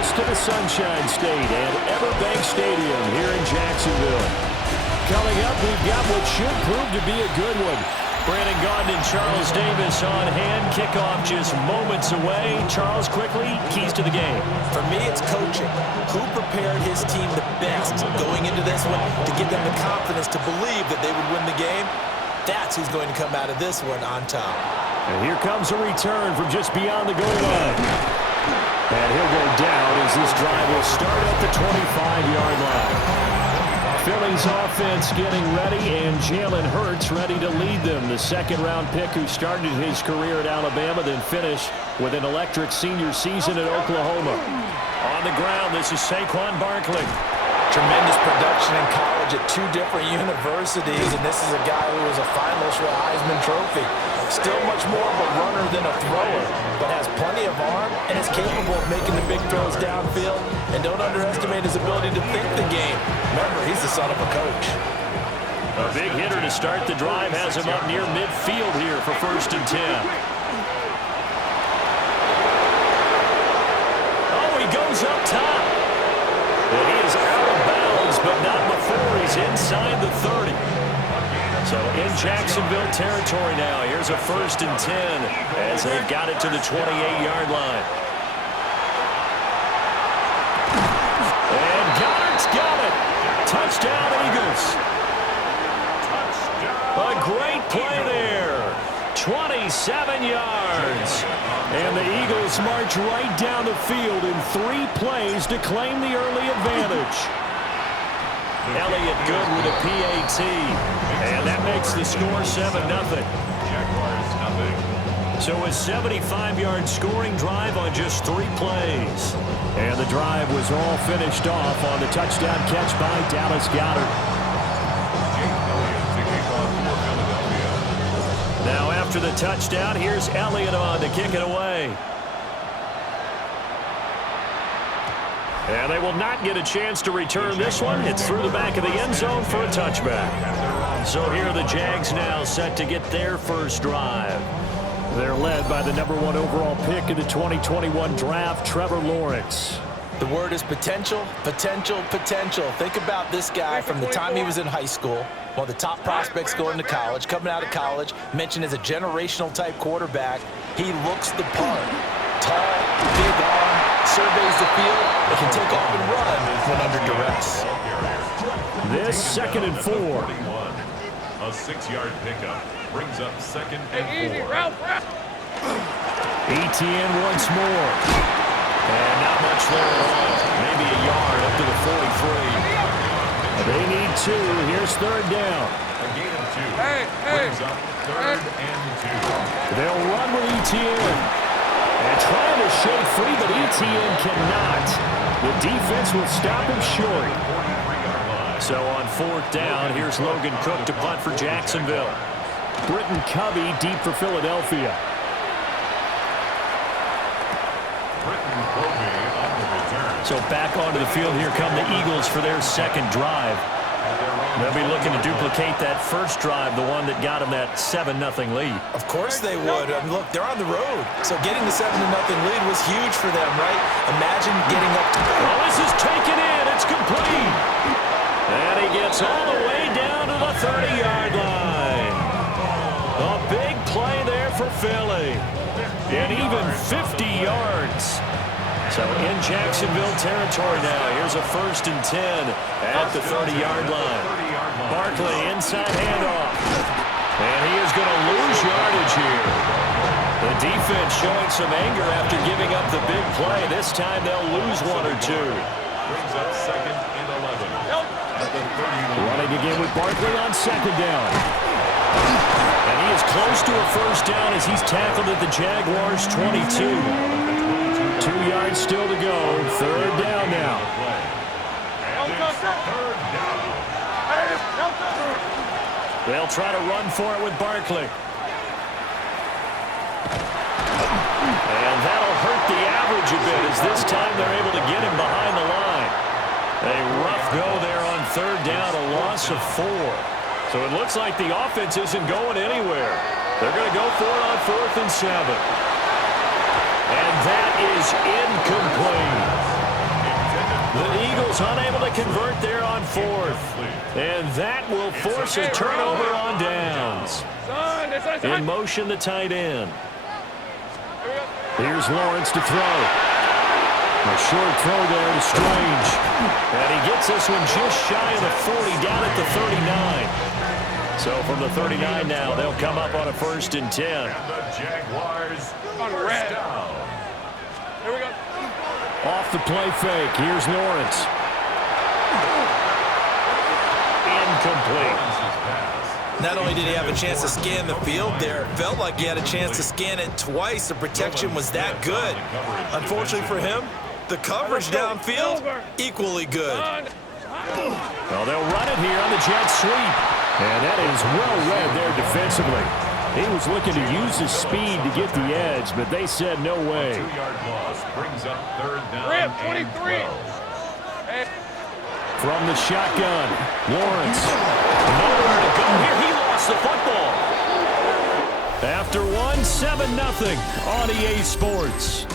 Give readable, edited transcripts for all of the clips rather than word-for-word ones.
this to the Sunshine State and Everbank Stadium here in Jacksonville. Coming up, we've got what should prove to be a good one. Brandon Gaudin and Charles Davis on hand. Kickoff just moments away. Charles, quickly, keys to the game. For me, it's coaching. Who prepared his team the best going into this one to give them the confidence to believe that they would win the game? That's who's going to come out of this one on top. And here comes a return from just beyond the goal line. And he'll go down as this drive will start at the 25-yard line. Philly's offense getting ready, and Jalen Hurts ready to lead them. The second-round pick who started his career at Alabama, then finished with an electric senior season at Oklahoma. On the ground, this is Saquon Barkley. Tremendous production in college at two different universities, and this is a guy who was a finalist for a Heisman Trophy. Still much more of a runner than a thrower, but has plenty of arm and is capable of making the big throws downfield. And don't underestimate his ability to think the game. Remember, he's the son of a coach. A big hitter to start the drive has him up near midfield here for 1st and 10. Oh, he goes up top. And he is out of bounds, but not before he's inside the 30. So in Jacksonville territory now. Here's a 1st and 10 as they've got it to the 28-yard line. And Goddard's got it. Touchdown, Eagles. A great play there. 27 yards. And the Eagles march right down the field in 3 plays to claim the early advantage. Elliott good with a PAT. And that makes the score 7-0. So a 75-yard scoring drive on just 3 plays. And the drive was all finished off on the touchdown catch by Dallas Goedert. Now after the touchdown, here's Elliott on to kick it away. And they will not get a chance to return this one. It's through the back of the end zone for a touchback. So here are the Jags now set to get their first drive. They're led by the #1 overall pick in the 2021 draft, Trevor Lawrence. The word is potential, potential, potential. Think about this guy from the time he was in high school, one of the top prospects going to college, coming out of college, mentioned as a generational type quarterback. He looks the part. Tall, big arm, surveys the field, and can take off and run when under duress. This 2nd and 4. A 6-yard pickup brings up 2nd and 4. ETN once more. And not much there at all. Maybe a yard up to the 43. They need 2. Here's 3rd down. A gain of 2 brings up 3rd and 2. They'll run with ETN. And trying to shake free, but ETN cannot. The defense will stop him short. So on 4th down, here's Logan Cook to punt for Jacksonville. Britton Covey deep for Philadelphia. So back onto the field, here come the Eagles for their 2nd drive. They'll be looking to duplicate that first drive, the one that got them that 7-0 lead. Of course they would. I mean, look, they're on the road. So getting the 7-0 lead was huge for them, right? Imagine getting up to... Well, this is taken in. It's complete. And he gets all the way down to the 30-yard line. A big play there for Philly. And even 50 yards. So in Jacksonville territory now. Here's a 1st and 10 at the 30-yard line. Barkley inside handoff. And he is going to lose yardage here. The defense showing some anger after giving up the big play. This time they'll lose 1 or 2. Brings up 2nd and 11. At the 31. Running again with Barkley on 2nd down. And he is close to a 1st down as he's tackled at the Jaguars' 22. 2 yards still to go. 3rd down now. They'll try to run for it with Barkley. And that'll hurt the average a bit as this time they're able to get him behind the line. A rough go there on 3rd down, a loss of 4. So it looks like the offense isn't going anywhere. They're going to go for it on 4th and 7. And that is incomplete. Eagles unable to convert there on fourth. And that will force a turnover on downs. In motion, the tight end. Here's Lawrence to throw. A short throw there to Strange. And he gets this one just shy of the 40, down at the 39. So from the 39 now, they'll come up on a 1st and 10. And the Jaguars first down. Here we go. Off the play fake. Here's Lawrence. Incomplete. Not only did he have a chance to scan the field there, it felt like he had a chance to scan it twice. The protection was that good. Unfortunately for him, the coverage downfield, equally good. Well, they'll run it here on the jet sweep. And that is well read there defensively. He was looking to use his speed to get the edge, but they said no way. 2-yard loss brings up 3rd down Rip, and 23. 12. From the shotgun, Lawrence. Nowhere to go here. He lost the football. After one, 7-0 on EA Sports.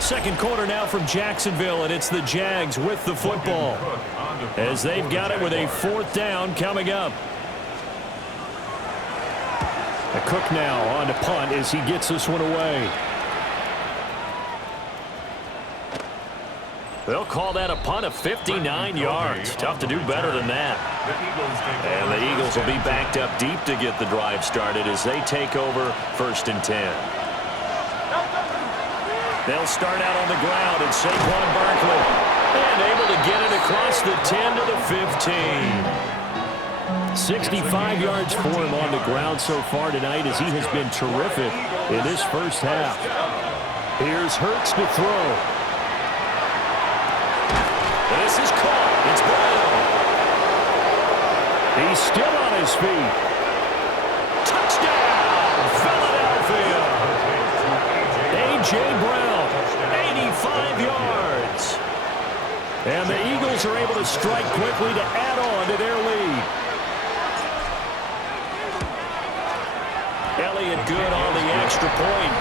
Second quarter now from Jacksonville, and it's the Jags with the football as they've got it with a 4th down coming up. A Cook now on to punt as he gets this one away. They'll call that a punt of 59 yards. Tough to do better than that. And the Eagles will be backed up deep to get the drive started as they take over 1st and 10. They'll start out on the ground, and Saquon Barkley and able to get it across the 10 to the 15. 65 yards for him on the ground so far tonight as he has been terrific in this first half. Here's Hurts to throw. This is caught. It's Brown. He's still on his feet. Touchdown, Philadelphia. A.J. Brown, 85 yards. And the Eagles are able to strike quickly to add on to their lead. Elliott good on the extra point,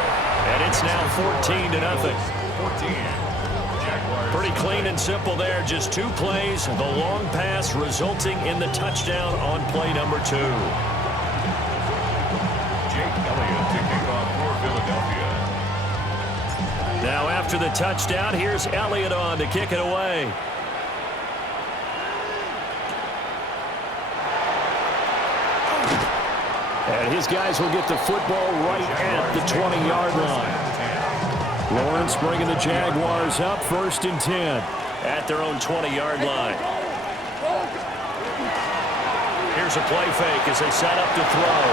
and it's now 14-0. 14. Pretty clean and simple there. Just 2 plays. The long pass resulting in the touchdown on play number 2. Jake Elliott to kick off for Philadelphia. Now after the touchdown, here's Elliott on to kick it away. And his guys will get the football right at the 20-yard line. Lawrence bringing the Jaguars up 1st and 10 at their own 20-yard line. Here's a play fake as they set up to throw.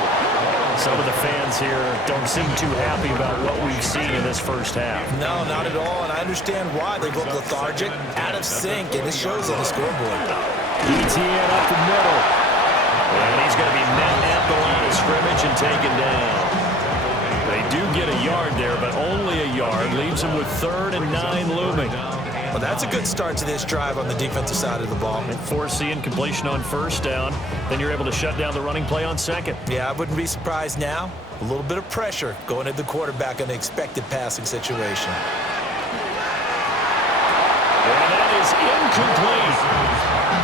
Some of the fans here don't seem too happy about what we've seen in this first half. No, not at all, and I understand why. They look lethargic, out of sync, and it shows on the scoreboard. ETN up the middle. And he's going to be met at the line of scrimmage and taken down. They do get a yard there, but only a yard. Leaves them with 3rd and 9 looming. Well, that's a good start to this drive on the defensive side of the ball. And force the incompletion on 1st down. Then you're able to shut down the running play on 2nd. Yeah, I wouldn't be surprised now. A little bit of pressure going at the quarterback in an expected passing situation. And that is incomplete.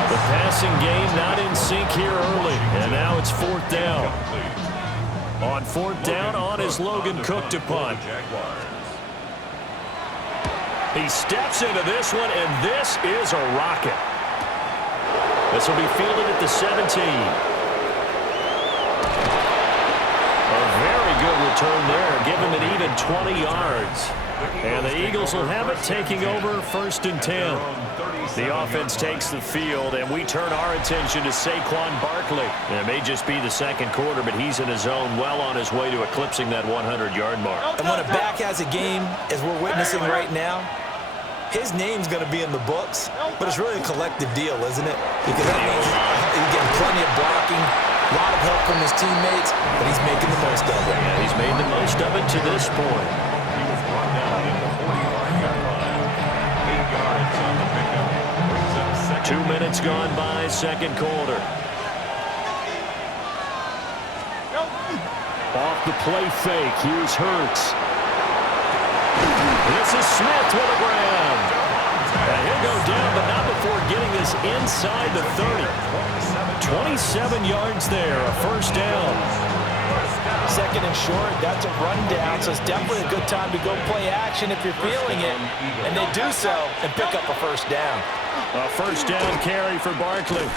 The passing game not in sync here early. And now it's 4th down. On 4th down, on is Logan Cook to punt. He steps into this one, and this is a rocket. This will be fielded at the 17. A very good return there, giving it even 20 yards. And the Eagles will have it taking over 1st and 10. The offense takes the field, and we turn our attention to Saquon Barkley. It may just be the 2nd quarter, but he's in his zone, well on his way to eclipsing that 100-yard mark. And when a back has a game, as we're witnessing right now, his name's going to be in the books, but it's really a collective deal, isn't it? Because that means he's getting plenty of blocking, a lot of help from his teammates, but he's making the most of it. Yeah, he's made the most of it to this point. He was brought down at the 45-yard line. 8 yards on the pickup. Brings up 2 minutes gone by, 2nd quarter. Off the play fake, here's Hurts. He'll This is Smith with a grab. And he'll go down, but not before getting this inside the 30. 27 yards there, a first down. Second and short, that's a rundown, so it's definitely a good time to go play action if you're feeling it. And they do so and pick up a first down. A first down carry for Barkley.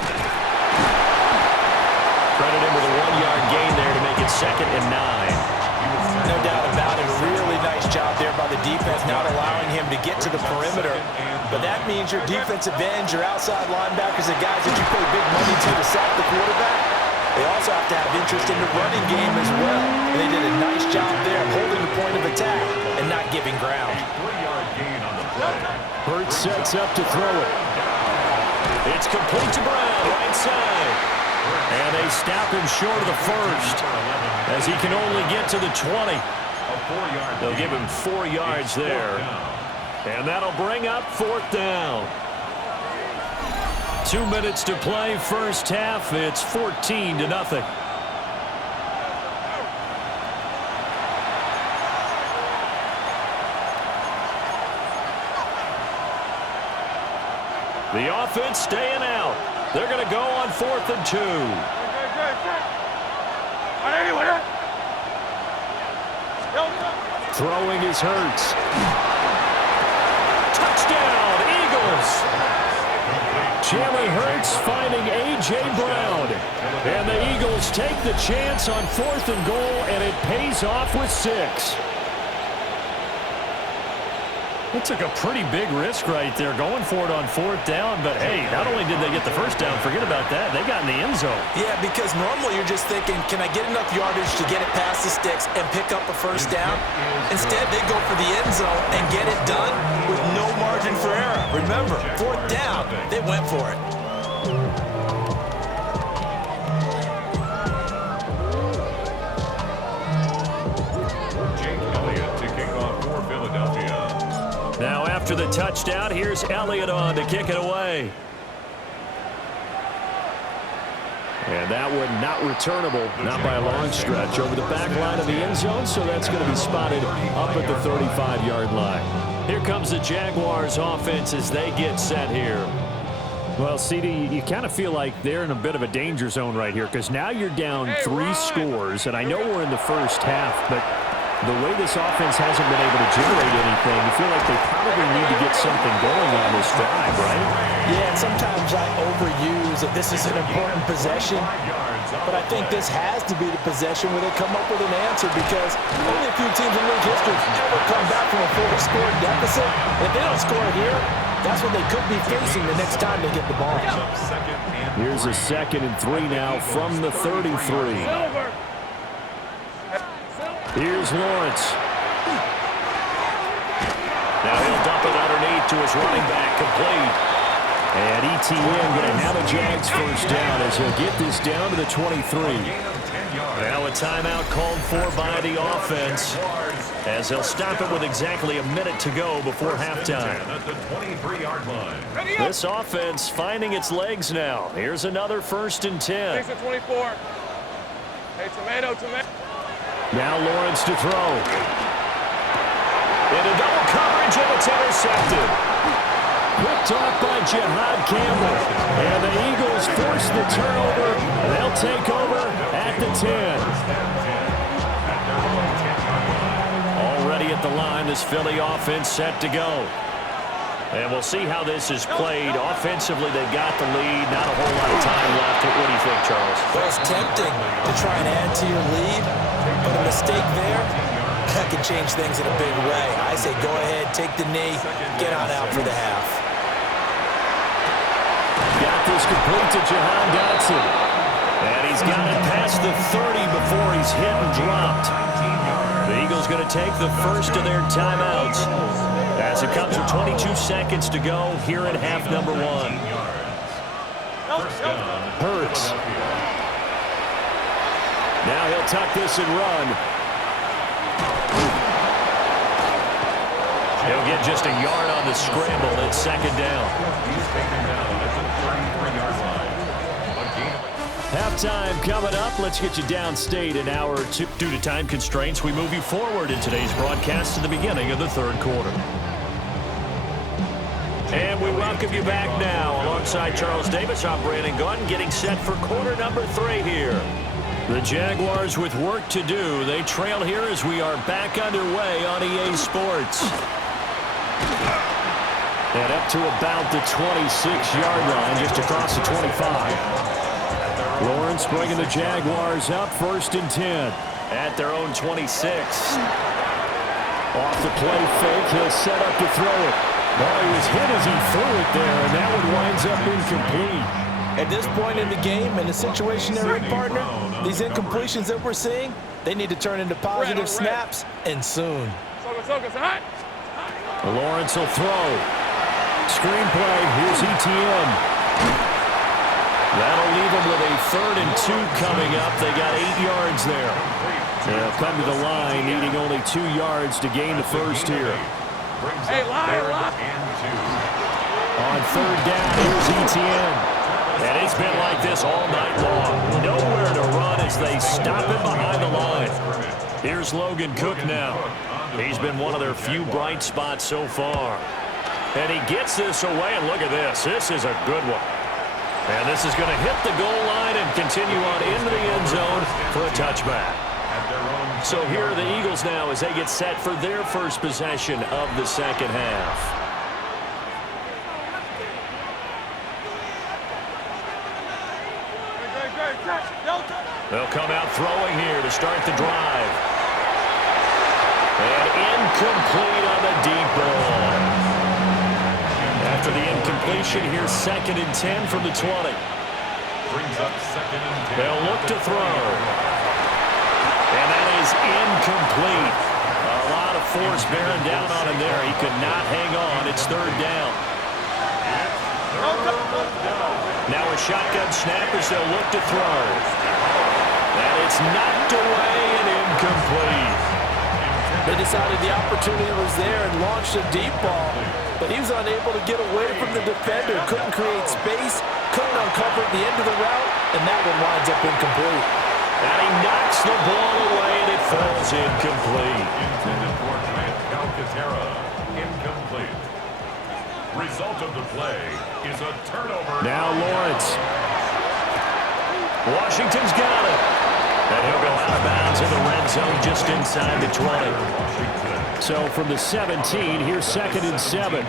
Credit him with a 1-yard gain there to make it 2nd and 9. No doubt about it. A really nice job there by the defense, not allowing him to get to the perimeter. But that means your defensive ends, your outside linebackers, the guys that you pay big money to sack the quarterback, they also have to have interest in the running game as well. And they did a nice job there of holding the point of attack and not giving ground. Hurts sets up to throw it. It's complete to Brown, right side. And they stop him short of the first as he can only get to the 20. They'll give him 4 yards there. And that'll bring up 4th down. 2 minutes to play, first half. It's 14-0. The offense staying out. They're going to go on 4th and 2. Throwing is Hurts. Touchdown, Eagles. Jalen Hurts finding A.J. Brown. And the Eagles take the chance on 4th and goal, and it pays off with 6. It took a pretty big risk right there going for it on 4th down. But, hey, not only did they get the first down, forget about that, they got in the end zone. Yeah, because normally you're just thinking, can I get enough yardage to get it past the sticks and pick up a first down? Instead, they go for the end zone and get it done with no margin for error. Remember, 4th down, they went for it. Now after the touchdown, here's Elliott on to kick it away. And that one not returnable, not by a long stretch, over the back line of the end zone, so that's going to be spotted up at the 35-yard line. Here comes the Jaguars offense as they get set here. Well, CD, you kind of feel like they're in a bit of a danger zone right here because now you're down 3 scores, and I know we're in the first half, but the way this offense hasn't been able to generate anything, you feel like they probably need to get something going on this drive, right? Yeah, and sometimes I overuse that this is an important possession, but I think this has to be the possession where they come up with an answer because only a few teams in league history ever come back from a 4-score deficit. And if they don't score here, that's what they could be facing the next time they get the ball. Here's a 2nd and 3 now from the 33. Here's Lawrence. Now he'll dump it underneath to his running back, complete. And ETN going to have a Jags first down as he'll get this down to the 23. Now a timeout called for by the offense as they'll stop it with exactly a minute to go before halftime. This offense finding its legs now. Here's another 1st and 10. 6 and 24. Hey, tomato. Now Lawrence to throw. Into double coverage, and it's intercepted. Picked off by Jihad Campbell. And the Eagles force the turnover. They'll take over at the 10. Already at the line, this Philly offense set to go. And we'll see how this is played. Offensively, they got the lead. Not a whole lot of time left. What do you think, Charles? Well, it's tempting to try and add to your lead, but a mistake there, that can change things in a big way. I say go ahead, take the knee, get on out for the half. Got this complete to Jahan Dotson. And he's got it past the 30 before he's hit and dropped. The Eagles going to take the first of their timeouts as it comes with 22 seconds to go here at half number 1. Hurts. Now he'll tuck this and run. He'll get just a yard on the scramble. It's 2nd down. Halftime coming up. Let's get you downstate an hour or two. Due to time constraints, we move you forward in today's broadcast to the beginning of the third quarter. And we welcome you back now. Alongside Charles Davis, I'm Brandon Gunn, getting set for quarter number 3 here. The Jaguars with work to do. They trail here as we are back underway on EA Sports. And up to about the 26-yard line, just across the 25. Lawrence bringing the Jaguars up, 1st and 10. At their own 26. Off the play fake, he'll set up to throw it. Well, he was hit as he threw it there, and that one winds up incomplete. At this point in the game, in the situation they're in, partner, these incompletions that we're seeing, they need to turn into positive snaps, and soon. Lawrence will throw. Screenplay, here's ETN. That'll leave them with a 3rd and 2 coming up. They got 8 yards there. They'll come to the line, needing only 2 yards to gain the first here. Hey, line. On 3rd down, here's ETN. And it's been like this all night long. Nowhere to run as they stop him behind the line. Here's Logan Cook now. He's been one of their few bright spots so far. And he gets this away, and look at this. This is a good one. And this is going to hit the goal line and continue on into the end zone for a touchback. So here are the Eagles now as they get set for their first possession of the second half. They'll come out throwing here to start the drive. And incomplete on the deep ball. After the incompletion, here's 2nd and 10 from the 20. Brings up 2nd and 10. They'll look to throw. And that is incomplete. A lot of force bearing down on him there. He could not hang on. It's 3rd down. Now a shotgun snap as they'll look to throw. And it's knocked away and incomplete. They decided the opportunity was there and launched a deep ball, but he was unable to get away from the defender, couldn't create space, couldn't uncover the end of the route, and that one winds up incomplete. And he knocks the ball away, and it falls incomplete. Intended for Grant Calcaterra. Incomplete. Result of the play is a turnover. Now Lawrence. Washington's got it. And he'll go out of bounds in the red zone just inside the 20. So from the 17, here's 2nd and 7. A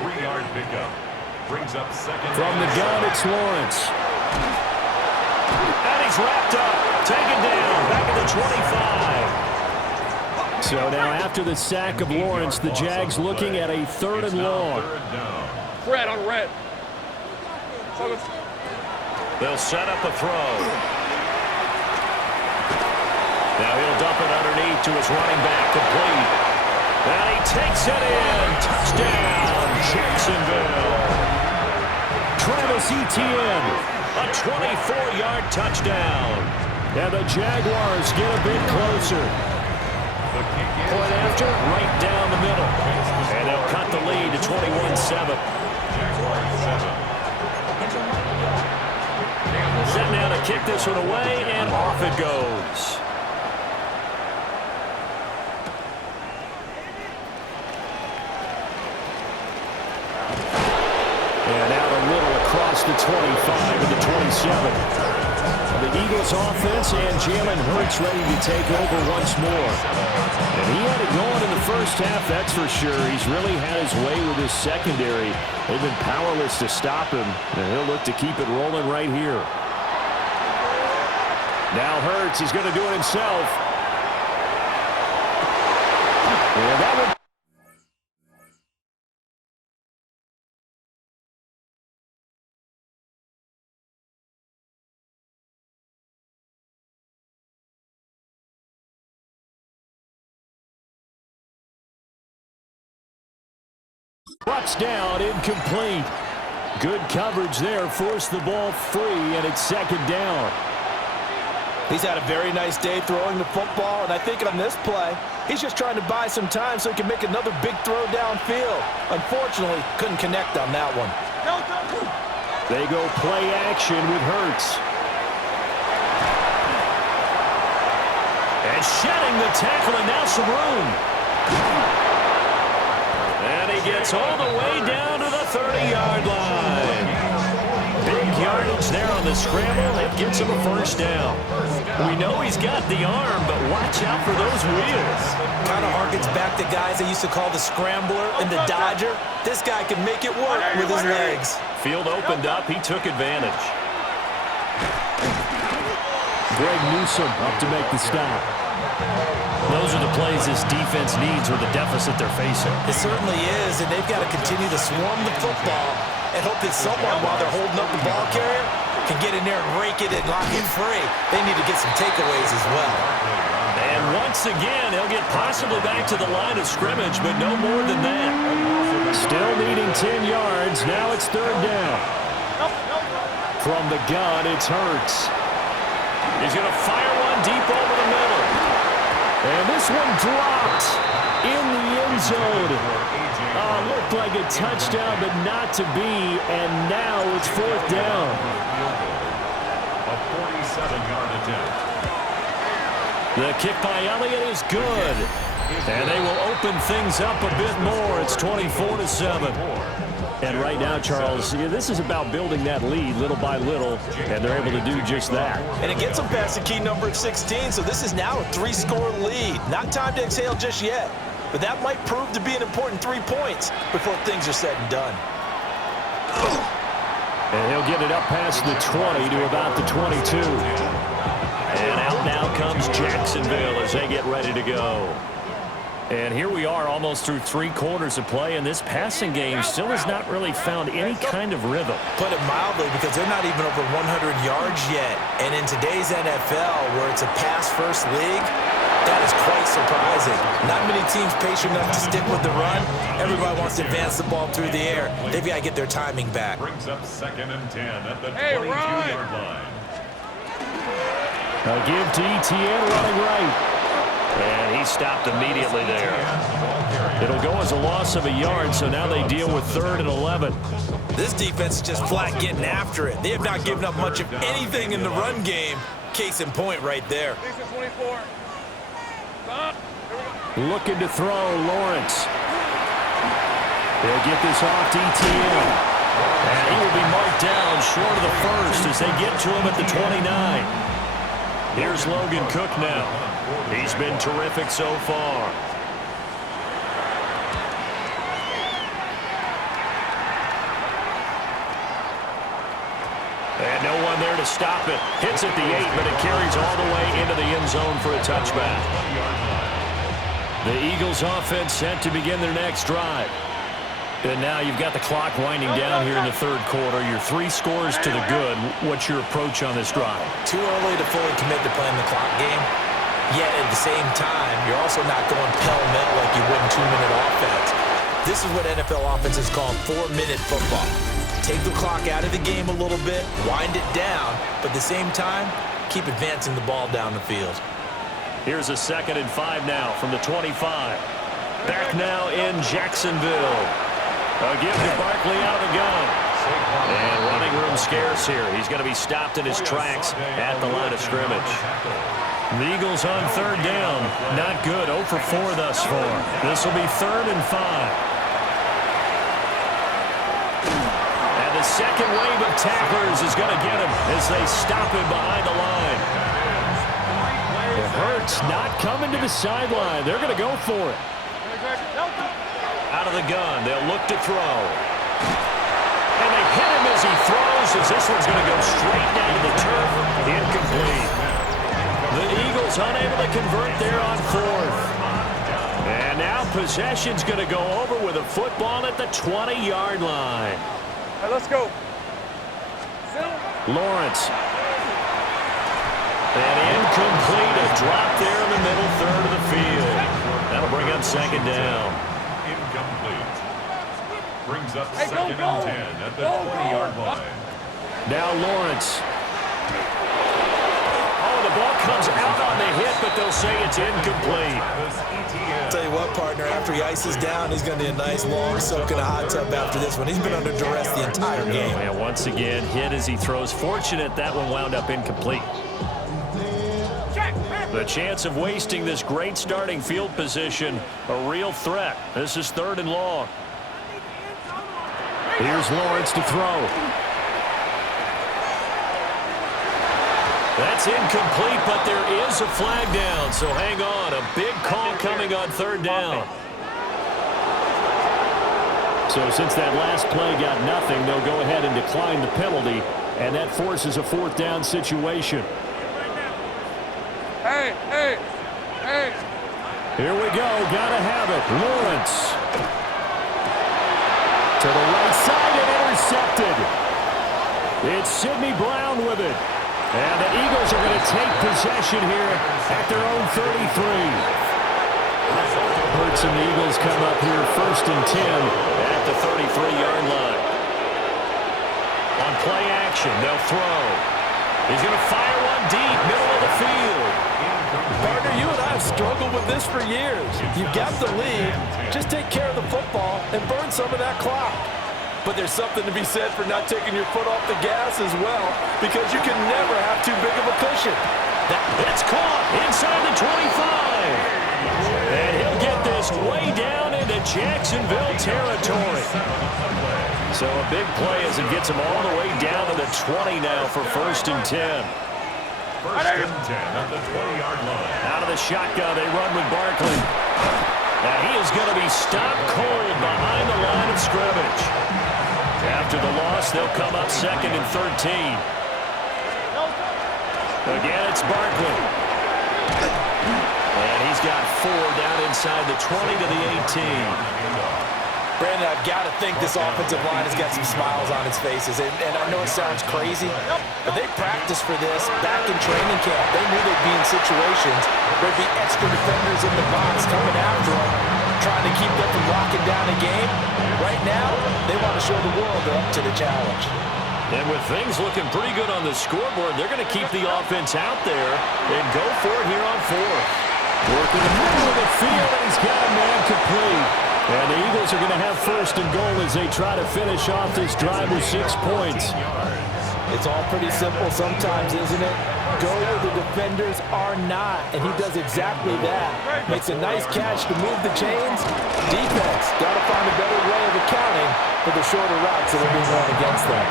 3-yard pickup. Brings up 2nd. From the gun, it's Lawrence. And he's wrapped up. Taken down. Back at the 25. So now after the sack of Lawrence, the Jags looking at a 3rd and long. Red on red. They'll set up a throw. Now he'll dump it underneath to his running back, complete. And he takes it in. Touchdown, Jacksonville. Travis Etienne, a 24-yard touchdown. And the Jaguars get a bit closer. Point after, right down the middle. And they'll cut the lead to 21-7. Set now to kick this one away, and off it goes. And out a little across the 25 to the 27. The Eagles offense and Jalen Hurts ready to take over once more. And he had it going in the first half, that's for sure. He's really had his way with his secondary. They've been powerless to stop him, and he'll look to keep it rolling right here. Now Hurts, he's going to do it himself. And that one. Brought down, incomplete. Good coverage there, forced the ball free, and it's 2nd down. He's had a very nice day throwing the football, and I think on this play, he's just trying to buy some time so he can make another big throw downfield. Unfortunately, couldn't connect on that one. They go play action with Hurts. And shedding the tackle, and now some room. And he gets all the way down to the 30-yard line. Big yardage there on the scramble. It gets him a first down. We know he's got the arm, but watch out for those wheels. Kind of harkens back to guys they used to call the scrambler and the dodger. This guy can make it work with his legs. Field opened up. He took advantage. Greg Newsome up to make the stop. Those are the plays this defense needs or the deficit they're facing. It certainly is, and they've got to continue to swarm the football and hope that someone, while they're holding up the ball carrier, can get in there and rake it and lock it free. They need to get some takeaways as well. And once again, he'll get possibly back to the line of scrimmage, but no more than that. Still needing 10 yards. Now it's third down. From the gun, it's Hurts. He's going to fire one deep over the middle. And this one dropped in the end zone. Looked like a touchdown, but not to be. And now it's fourth down. A 47-yard attempt. The kick by Elliott is good. And they will open things up a bit more. It's 24-7. And right now, Charles, this is about building that lead little by little, and they're able to do just that. And it gets them past the key number of 16, so this is now a 3-score lead. Not time to exhale just yet, but that might prove to be an important 3 points before things are said and done. And he'll get it up past the 20 to about the 22. And out now comes Jacksonville as they get ready to go. And here we are almost through 3 quarters of play, and this passing game still has not really found any kind of rhythm. Put it mildly, because they're not even over 100 yards yet. And in today's NFL, where it's a pass-first league, that is quite surprising. Not many teams patient enough to stick with the run. Everybody wants to advance the ball through the air. They've got to get their timing back. Brings up 2nd and 10 at the 22-yard line. A give to Etienne running right. And he stopped immediately there. It'll go as a loss of a yard, so now they deal with 3rd and 11. This defense is just flat getting after it. They have not given up much of anything in the run game. Case in point right there. Looking to throw, Lawrence. They'll get this off to Etienne. And he will be marked down short of the first as they get to him at the 29. Here's Logan Cook now. He's been terrific so far. And no one there to stop it. Hits at the 8, but it carries all the way into the end zone for a touchback. The Eagles offense set to begin their next drive. And now you've got the clock winding down here in the 3rd quarter. You're 3 scores to the good. What's your approach on this drive? Too early to fully commit to playing the clock game. Yet at the same time, you're also not going pell-mell like you would in 2-minute offense. This is what NFL offenses call 4-minute football. Take the clock out of the game a little bit, wind it down, but at the same time, keep advancing the ball down the field. Here's a 2nd and 5 now from the 25. Back now in Jacksonville. A give to Barkley out of the gun. And running room scarce here. He's going to be stopped in his tracks at the line of scrimmage. The Eagles on 3rd down. Not good. 0 for 4 thus far. This will be 3rd and 5. And the second wave of tacklers is going to get him as they stop him behind the line. It hurts not coming to the sideline. They're going to go for it. Out of the gun, they'll look to throw. And they hit him as he throws, as this one's going to go straight down to the turf. Incomplete. The Eagles unable to convert there on 4th. And now possession's going to go over with a football at the 20-yard line. Hey, let's go. Lawrence. And incomplete, a drop there in the middle 3rd of the field. That'll bring up 2nd down. Incomplete. Brings up 2nd and 10 at the 20-yard line. Now Lawrence. Oh, the ball comes out on the hit, but they'll say it's incomplete. Tell you what, partner, after he ices down, he's going to need a nice long soak in a hot tub after this one. He's been under duress the entire game. And once again, hit as he throws. Fortunate that one wound up incomplete. The chance of wasting this great starting field position, a real threat. This is 3rd and long. Here's Lawrence to throw. That's incomplete, but there is a flag down, so hang on. A big call coming on 3rd down. So since that last play got nothing, they'll go ahead and decline the penalty, and that forces a 4th down situation. Hey. Here we go. Gotta have it. Lawrence. To the right side and intercepted. It's Sidney Brown with it. And the Eagles are going to take possession here at their own 33. Hurts and the Eagles come up here 1st and 10 at the 33-yard line. On play action, they'll throw. He's going to fire one deep, middle of the field. Partner, you and I have struggled with this for years. You've got the lead. Just take care of the football and burn some of that clock. But there's something to be said for not taking your foot off the gas as well, because you can never have too big of a cushion. It's caught inside the 25. And he'll get this way down into Jacksonville territory. So a big play as it gets him all the way down to the 20 now for 1st and 10. 1st and 10 at the 20-yard line. Out of the shotgun, they run with Barkley. And he is going to be stopped cold behind the line of scrimmage. After the loss, they'll come up 2nd and 13. Again, it's Barkley. And he's got 4 down inside the 20 to the 18. Brandon, I've got to think this offensive line has got some smiles on its faces. And I know it sounds crazy, but they practiced for this back in training camp. They knew they'd be in situations where there'd be extra defenders in the box coming after them, trying to keep them from locking down a game. Right now, they want to show the world they're up to the challenge. And with things looking pretty good on the scoreboard, they're going to keep the offense out there and go for it here on 4th. Working the middle of the field, and he's got a man complete. And the Eagles are going to have 1st and goal as they try to finish off this drive with 6 points. It's all pretty simple sometimes, isn't it? Go where the defenders are not, and he does exactly that. Makes a nice catch to move the chains. Defense got to find a better way of accounting for the shorter routes that are being run against them.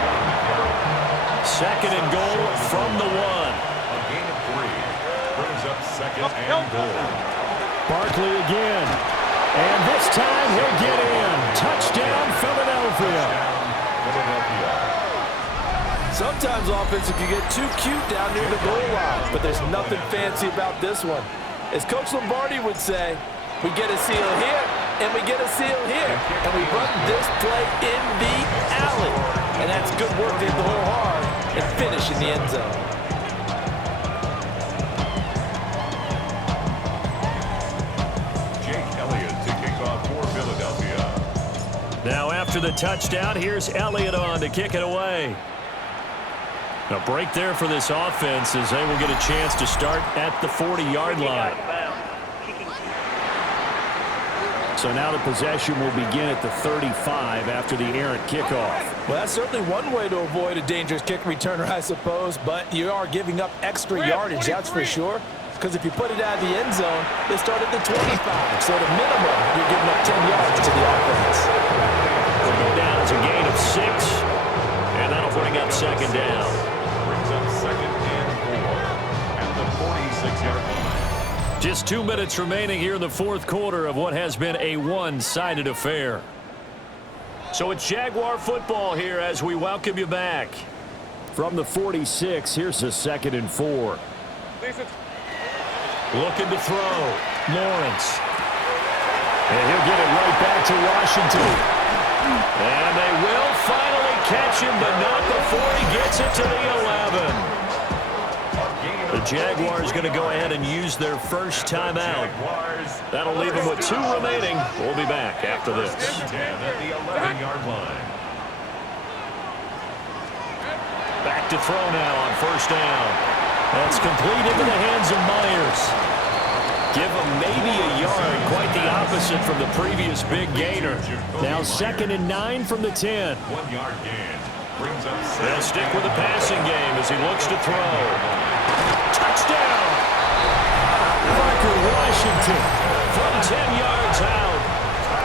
2nd and goal from the 1. A gain of 3 brings up 2nd and goal. Barkley again. And this time he'll get in. Touchdown, Philadelphia. Sometimes offenses can get too cute down near the goal line, but there's nothing fancy about this one. As Coach Lombardi would say, we get a seal here, and we get a seal here, and we run this play in the alley. And that's good work to hit the hole hard and finish in the end zone. Now after the touchdown, here's Elliott on to kick it away. A break there for this offense as they will get a chance to start at the 40-yard line. So now the possession will begin at the 35 after the errant kickoff. Well, that's certainly one way to avoid a dangerous kick returner, I suppose, but you are giving up extra yardage, that's for sure. Because if you put it out of the end zone, they start at the 25. So at a minimum, you're giving up 10 yards to the offense. Will go down as a gain of 6, and that'll bring up 2nd down. Brings up 2nd and 4 at the 46-yard line. Just 2 minutes remaining here in the 4th quarter of what has been a one-sided affair. So it's Jaguar football here as we welcome you back. From the 46, here's a 2nd and 4. Looking to throw. Lawrence. And he'll get it right back to Washington. And they will finally catch him, but not before he gets it to the 11. The Jaguars going to go ahead and use their first timeout. That'll leave them with 2 remaining. We'll be back after this. 10 at the 11-yard line. Back to throw now on 1st down. That's complete into the hands of Myers. Give him maybe a yard, quite the opposite from the previous big gainer. Now 2nd and 9 from the 10. 1-yard gain brings up 7. They'll stick with the passing game as he looks to throw. Touchdown! Parker Washington from 10 yards out.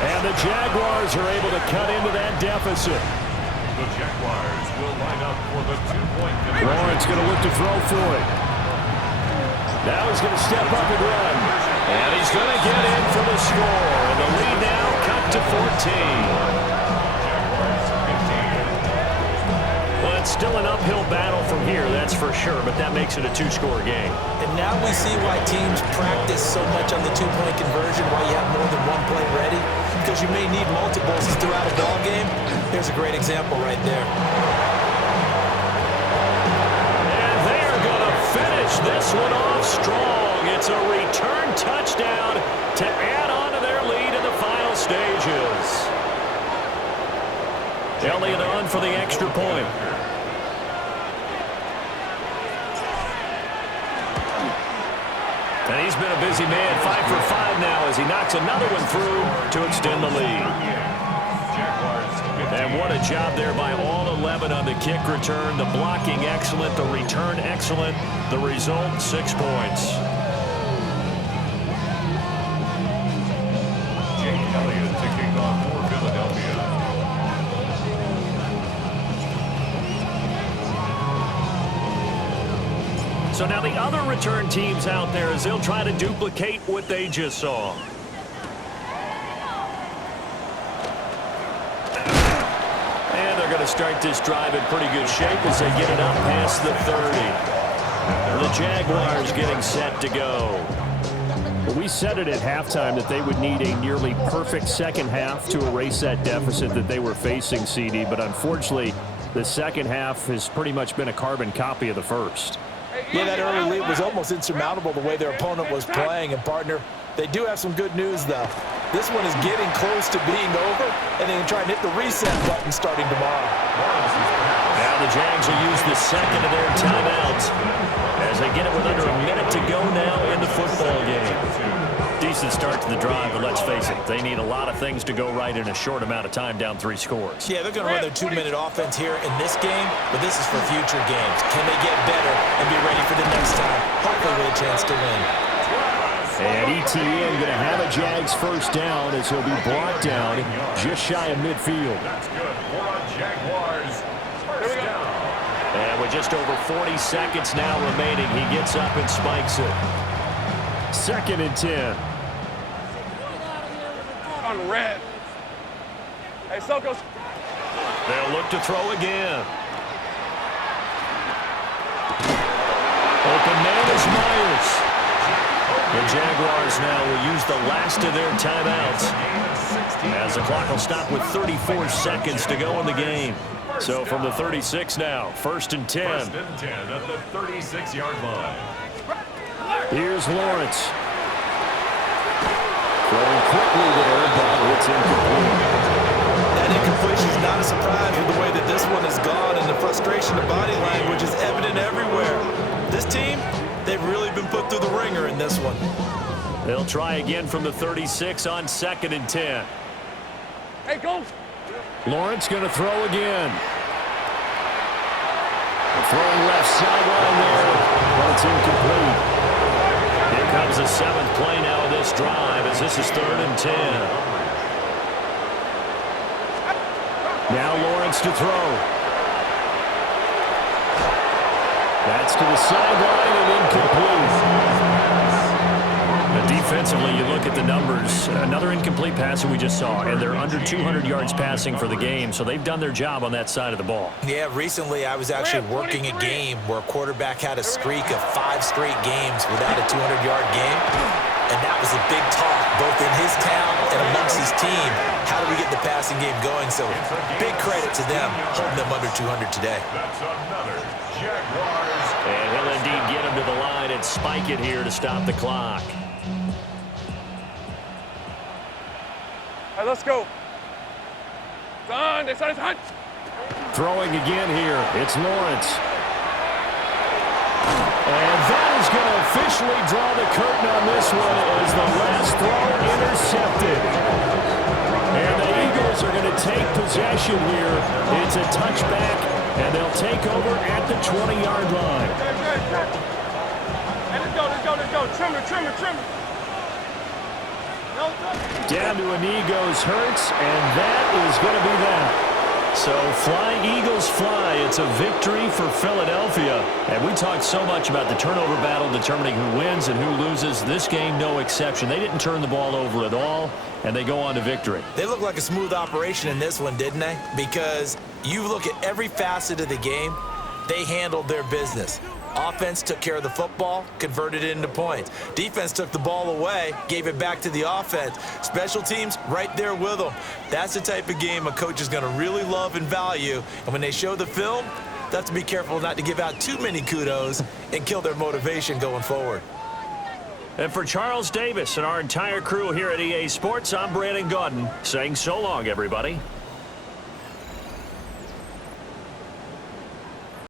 And the Jaguars are able to cut into that deficit. The Jaguars will line up for the 2-point conversion. Lawrence going to look to throw for it. Now he's going to step up and run. And he's going to get in for the score. And the lead now cut to 14. Well, it's still an uphill battle from here, that's for sure, but that makes it a two-score game. And now we see why teams practice so much on the two-point conversion, why you have more than one play ready, because you may need multiples throughout a ball game. Here's a great example right there. And they're going to finish this one off strong. It's a return touchdown to add on to their lead in the final stages. Elliott on for the extra point. And he's been a busy man, 5 for 5 now as he knocks another one through to extend the lead. And what a job there by all 11 on the kick return. The blocking excellent, the return excellent. The result, 6 points. Jake Elliott to kick off for Philadelphia. So now the other return teams out there as they'll try to duplicate what they just saw. And they're going to start this drive in pretty good shape as they get it up past the 30. The Jaguars getting set to go. We said it at halftime that they would need a nearly perfect second half to erase that deficit that they were facing, CD, but unfortunately the second half has pretty much been a carbon copy of the first. Yeah, that early lead was almost insurmountable the way their opponent was playing. And, partner, they do have some good news, though. This one is getting close to being over, and they can try and hit the reset button starting tomorrow. Now the Jags will use the second of their timeouts as they get it with under a minute to go now in the football game. Decent start to the drive, but let's face it, they need a lot of things to go right in a short amount of time down 3 scores. Yeah, they're going to run their 2-minute offense here in this game, but this is for future games. Can they get better and be ready for the next time? Hopefully with a chance to win. And ETN going to have a Jags first down as he'll be brought down just shy of midfield. That's good for a Jaguars first down. And with just over 40 seconds now remaining, he gets up and spikes it. 2nd and 10. On red. Hey, Sokos. They'll look to throw again. Open man is Myers. The Jaguars now will use the last of their timeouts as the clock will stop with 34 seconds to go in the game. So from the 36 now, 1st and 10. 1st and 10 at the 36-yard line. Here's Lawrence. Throwing quickly there, but it's incomplete. That incompletion is not a surprise with the way that this one has gone, and the frustration of body language is evident everywhere. This team, they've really been put through the ringer in this one. They'll try again from the 36 on 2nd and 10. Hey, go. Lawrence going to throw again. Throwing left sideline there, but it's incomplete. Here comes the 7th play now of this drive as this is 3rd and 10. Now Lawrence to throw. That's to the sideline and incomplete. Defensively, you look at the numbers. Another incomplete pass that we just saw, and they're under 200 yards passing for the game, so they've done their job on that side of the ball. Yeah, recently I was actually working a game where a quarterback had a streak of 5 straight games without a 200-yard game, and that was a big talk, both in his town and amongst his team. How do we get the passing game going? So big credit to them, holding them under 200 today. That's another Jaguars. And he'll indeed get him to the line and spike it here to stop the clock. All right, let's go. It's on his hunt. Throwing again here. It's Lawrence. And that is going to officially draw the curtain on this one as the last throw intercepted. And the Eagles are going to take possession here. It's a touchback, and they'll take over at the 20-yard line. Let's go. Trimmer. Down to a knee goes Hurts, and that is going to be that. So flying Eagles fly. It's a victory for Philadelphia. And we talked so much about the turnover battle determining who wins and who loses. This game, no exception. They didn't turn the ball over at all, and they go on to victory. They look like a smooth operation in this one, didn't they? Because you look at every facet of the game, they handled their business. Offense took care of the football, converted it into points. Defense took the ball away, gave it back to the offense. Special teams, right there with them. That's the type of game a coach is going to really love and value. And when they show the film, they have to be careful not to give out too many kudos and kill their motivation going forward. And for Charles Davis and our entire crew here at EA Sports, I'm Brandon Gaudin saying so long, everybody.